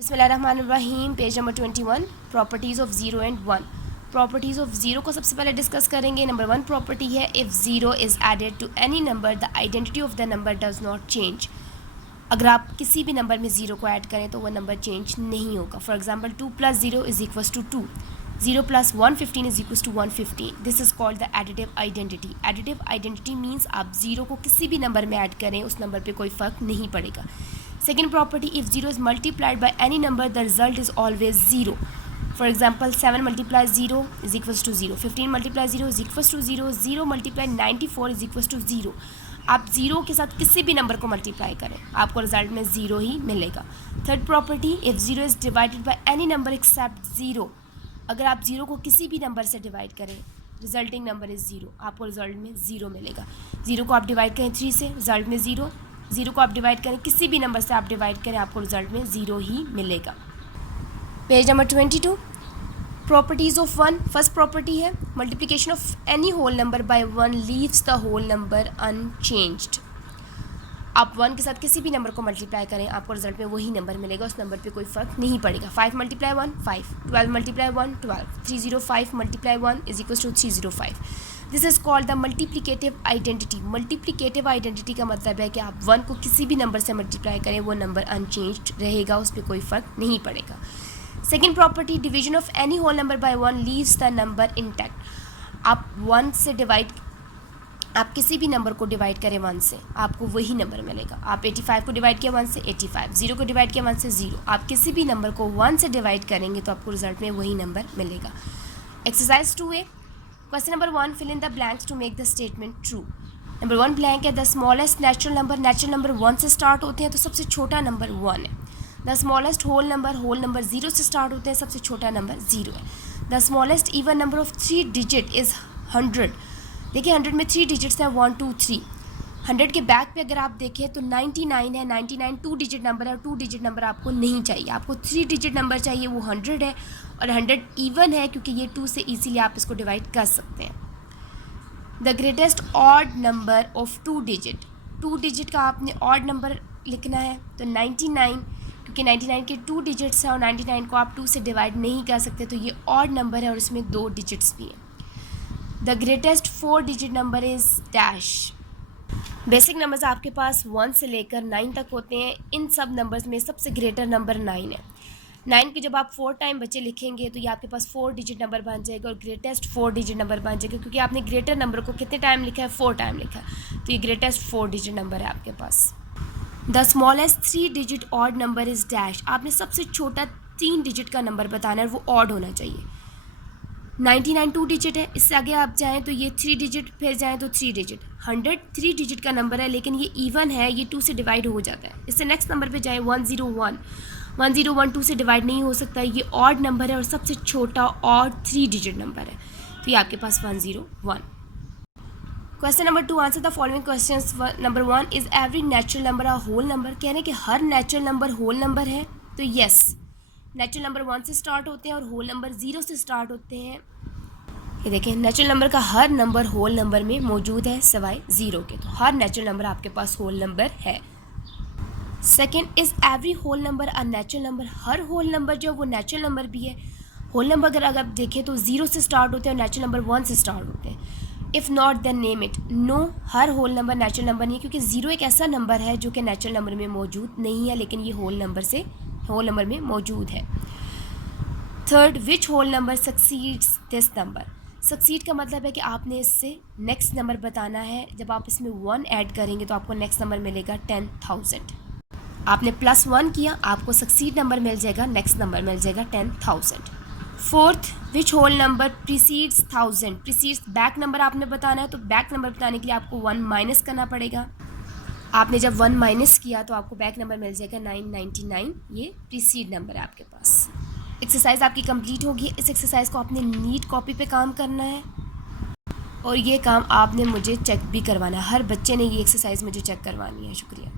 बिस्मिल्लाहिर्रहमानिर्रहीम। Page number 21, properties of zero and one. Properties of zero को सबसे पहले डिस्कस करेंगे। नंबर 1 प्रॉपर्टी है, if zero is added to any number the identity of the number does not change. अगर आप किसी भी नंबर में ज़ीरो को ऐड करें तो वह नंबर चेंज नहीं होगा। For example 2 + 0 is equals to 2, 0 + 115 is equals to 115। This is called the additive identity. Additive identity means आप ज़ीरो को किसी भी नंबर में ऐड करें उस नंबर पर कोई फ़र्क नहीं पड़ेगा। Second property, if 0 is multiplied by any number, the result is always 0. For example, 7 multiplies 0 is equals to 0. 15 multiplies 0 is equals to 0. 0 multiplied 94 is equals to 0. आप 0 के साथ किसी भी नंबर को मल्टीप्लाई करें आपको रिजल्ट में 0 ही मिलेगा। Third property, if 0 is divided by any number except 0। अगर आप 0 को किसी भी नंबर से डिवाइड करें रिजल्टिंग नंबर इज़ 0, आपको रिजल्ट में 0 मिलेगा। 0 को आप डिवाइड करें 3 से, रिजल्ट में 0। 0 को आप डिवाइड करें किसी भी नंबर से आप डिवाइड करें आपको रिजल्ट में 0 ही मिलेगा। Page number 22, properties of one. First property है, multiplication of any whole number by 1 leaves the whole number unchanged. आप 1 के साथ किसी भी नंबर को मल्टीप्लाई करें आपको रिजल्ट में वही नंबर मिलेगा, उस नंबर पे कोई फ़र्क नहीं पड़ेगा। 5 × 1 5, 12 × 1 12, 305 × 1 is equal to 305। This is called the multiplicative identity. Multiplicative identity का मतलब है कि आप 1 को किसी भी नंबर से मल्टीप्लाई करें वो नंबर अनचेंज्ड रहेगा, उस पर कोई फ़र्क नहीं पड़ेगा। Second property, division of any whole number by 1 leaves the number intact. आप 1 से डिवाइड, आप किसी भी नंबर को डिवाइड करें 1 से आपको वही नंबर मिलेगा। आप 85 को डिवाइड किया 1 से 85, 0 को डिवाइड किया 1 से 0। आप किसी भी नंबर को 1 से डिवाइड करेंगे तो आपको रिजल्ट में वही नंबर मिलेगा। Exercise 2A, question number 1, fill in the blanks to make the statement true. Number 1 blank है, द स्मॉलेस्ट नेचुरल नंबर 1 से स्टार्ट होते हैं तो सबसे छोटा नंबर 1 है। द स्मॉलेस्ट होल नंबर 0 से स्टार्ट होते हैं, सबसे छोटा नंबर 0 है। The smallest even number of 3 digit is 100। देखिए 100 में 3 डिजिट्स हैं, 1 2 3। 100 के बैक पे अगर आप देखें तो 99 है। 99 2 डिजिट नंबर है, 2 डिजिट नंबर आपको नहीं चाहिए, आपको 3 डिजिट नंबर चाहिए, वो 100 है। और 100 इवन है क्योंकि ये 2 से इजीली आप इसको डिवाइड कर सकते हैं। The greatest odd number of 2 digit, 2 digit का आपने ऑड नंबर लिखना है तो 99, क्योंकि 99 के 2 डिजिट्स हैं और 99 को आप 2 से डिवाइड नहीं कर सकते तो ये ऑड नंबर है और इसमें 2 डिजिट्स भी हैं। The greatest 4 digit number is dash. Basic numbers आपके पास 1 से लेकर 9 तक होते हैं। इन सब नंबर्स में सबसे ग्रेटर नंबर 9 है। 9 के जब आप 4 टाइम बच्चे लिखेंगे तो ये आपके पास 4 डिजिट नंबर बन जाएगा और ग्रेटेस्ट 4 डिजिट नंबर बन जाएगा, क्योंकि आपने ग्रेटर नंबर को कितने टाइम लिखा है, 4 टाइम लिखा है, तो ये ग्रेटेस्ट 4 डिजिट नंबर है आपके पास। The smallest 3 digit odd number is dash. आपने सबसे छोटा 3 डिजिट का नंबर बताना है, वो ऑड होना चाहिए। 99 2 डिजिट है, इससे आगे आप जाएँ तो ये 3 डिजिट, फिर जाएँ तो 3 डिजिट। 100 3 डिजिट का नंबर है लेकिन ये इवन है, ये 2 से डिवाइड हो जाता है। इससे नेक्स्ट नंबर पे जाएँ 101, 101 2 से डिवाइड नहीं हो सकता, ये ऑड नंबर है और सबसे छोटा ऑड 3 डिजिट नंबर है, तो ये आपके पास 101। Question number 2, answer the following questions. Number 1, is every natural number a whole number. कह रहे हैं कि हर नेचुरल नंबर होल नंबर है, तो यस, नेचुरल नंबर 1 से स्टार्ट होते हैं और होल नंबर 0 से स्टार्ट होते हैं। ये देखें, नेचुरल नंबर का हर नंबर होल नंबर में मौजूद है सिवाय 0 के, तो हर नेचुरल नंबर आपके पास होल नंबर है। Second, is every whole number a natural number. हर होल नंबर जो वो नेचुरल नंबर भी है। होल नंबर अगर आप देखें तो 0 से स्टार्ट होते हैं और नेचुरल नंबर 1 से स्टार्ट होते हैं। If not then name it. No, हर होल नंबर नेचुरल नंबर नहीं है, क्योंकि 0 एक ऐसा नंबर है जो कि नेचुरल नंबर में मौजूद नहीं है, लेकिन ये होल नंबर में मौजूद है। Third, which whole number succeeds this number. Succeed का मतलब है कि आपने इससे नेक्स्ट नंबर बताना है। जब आप इसमें 1 ऐड करेंगे तो आपको नेक्स्ट नंबर मिलेगा 10,000। आपने +1 किया, आपको सक्सीड नंबर मिल जाएगा, नेक्स्ट नंबर मिल जाएगा 10,000। Fourth, which whole number precedes 1000। Precedes back number आपने बताना है, तो बैक नंबर बताने के लिए आपको 1 माइनस करना पड़ेगा। आपने जब 1 माइनस किया तो आपको बैक नंबर मिल जाएगा 999, ये प्रीसीड नंबर है आपके पास। एक्सरसाइज आपकी कंप्लीट होगी। इस एक्सरसाइज को आपने नीट कॉपी पे काम करना है और ये काम आपने मुझे चेक भी करवाना है। हर बच्चे ने ये एक्सरसाइज मुझे चेक करवानी है। शुक्रिया।